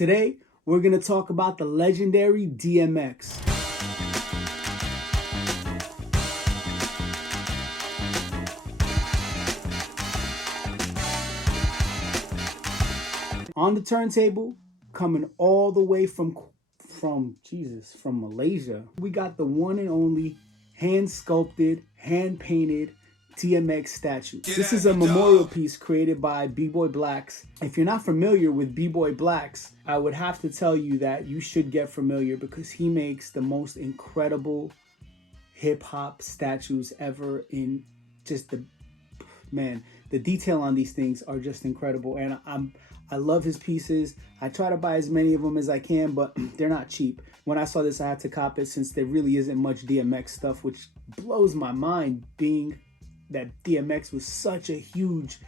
Today, we're going to talk about the legendary DMX. On the turntable, coming all the way from Malaysia, we got the one and only hand-sculpted, hand-painted DMX statue. This is a memorial piece created by B-Boy Blackz. If you're not familiar with B-Boy Blackz, I would have to tell you that you should get familiar because he makes the most incredible hip-hop statues ever. In just the detail on these things are just incredible, and I love his pieces. I try to buy as many of them as I can, but they're not cheap. When I saw this, I had to cop it since there really isn't much DMX stuff, which blows my mind, being that DMX was such a huge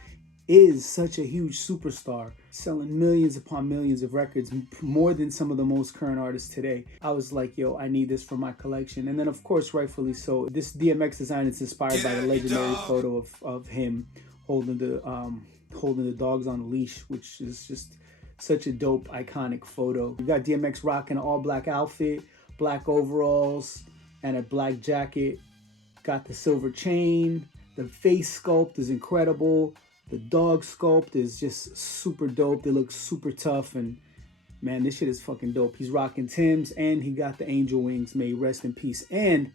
superstar, selling millions upon millions of records, more than some of the most current artists today. I was like, yo, I need this for my collection. And then, of course, rightfully so, this DMX design is inspired by the legendary photo of him holding the dogs on a leash, which is just such a dope, iconic photo. You got DMX rocking an all-black outfit, black overalls, and a black jacket. Got the silver chain. The face sculpt is incredible. The dog sculpt is just super dope. They look super tough, and man, this shit is fucking dope. He's rocking Timbs, and he got the angel wings. May he rest in peace. And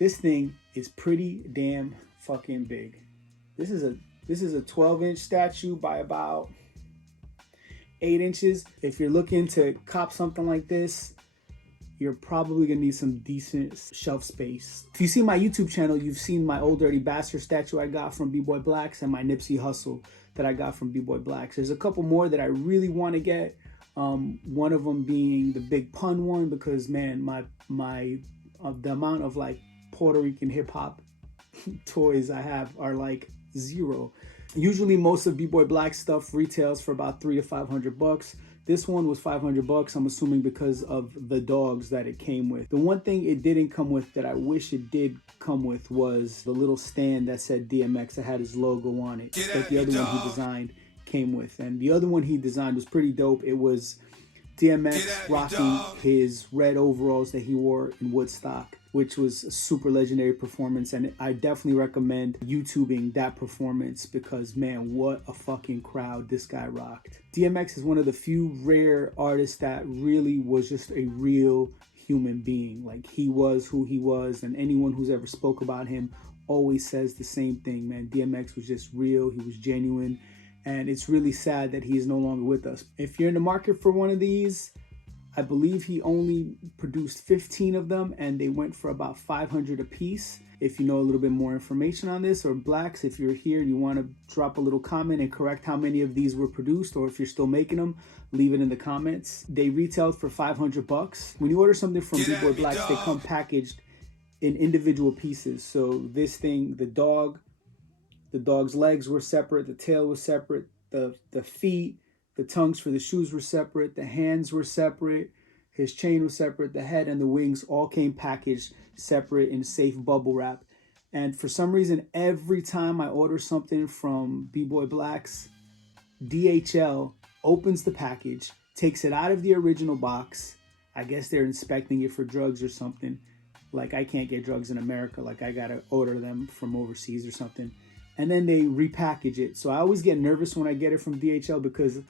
this thing is pretty damn fucking big. This is a 12-inch statue by about 8 inches. If you're looking to cop something like this, you're probably gonna need some decent shelf space. If you see my YouTube channel, you've seen my Old Dirty Bastard statue I got from B-Boy Blackz and my Nipsey Hussle that I got from B-Boy Blackz. There's a couple more that I really want to get. One of them being the Big Pun one, because man, the amount of like Puerto Rican hip hop toys I have are like zero. Usually most of B-Boy Blackz stuff retails for about $300 to $500. This one was $500, I'm assuming because of the dogs that it came with. The one thing it didn't come with that I wish it did come with was the little stand that said DMX that had his logo on it, like the other one he designed came with. And the other one he designed was pretty dope. It was DMX rocking his red overalls that he wore in Woodstock, which was a super legendary performance, and I definitely recommend YouTubing that performance because man, what a fucking crowd this guy rocked. DMX is one of the few rare artists that really was just a real human being. Like, he was who he was, and anyone who's ever spoke about him always says the same thing, man. DMX was just real, he was genuine, and it's really sad that he is no longer with us. If you're in the market for one of these, I believe he only produced 15 of them, and they went for about $500 a piece. If you know a little bit more information on this, or Blackz, if you're here and you want to drop a little comment and correct how many of these were produced, or if you're still making them, leave it in the comments. They retailed for $500. When you order something from B-Boy Blackz, they come packaged in individual pieces. So this thing, the dog's legs were separate, the tail was separate, the feet, the tongues for the shoes were separate, the hands were separate, his chain was separate, the head and the wings all came packaged separate in safe bubble wrap. And for some reason, every time I order something from B-Boy Blackz, DHL opens the package, takes it out of the original box. I guess they're inspecting it for drugs or something. Like, I can't get drugs in America. Like, I gotta order them from overseas or something. And then they repackage it. So I always get nervous when I get it from DHL because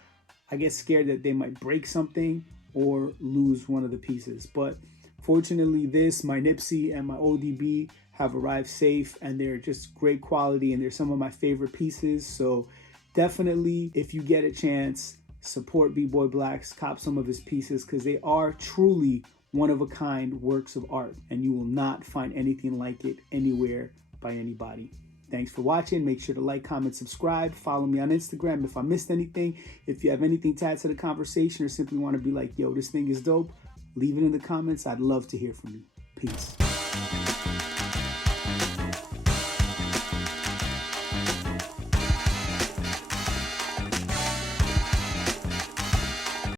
I get scared that they might break something or lose one of the pieces. But fortunately, my Nipsey and my ODB have arrived safe, and they're just great quality, and they're some of my favorite pieces. So definitely, if you get a chance, support B-Boy Blackz, cop some of his pieces, because they are truly one-of-a-kind works of art, and you will not find anything like it anywhere by anybody. Thanks for watching. Make sure to like, comment, subscribe. Follow me on Instagram if I missed anything. If you have anything to add to the conversation or simply want to be like, yo, this thing is dope, leave it in the comments. I'd love to hear from you. Peace.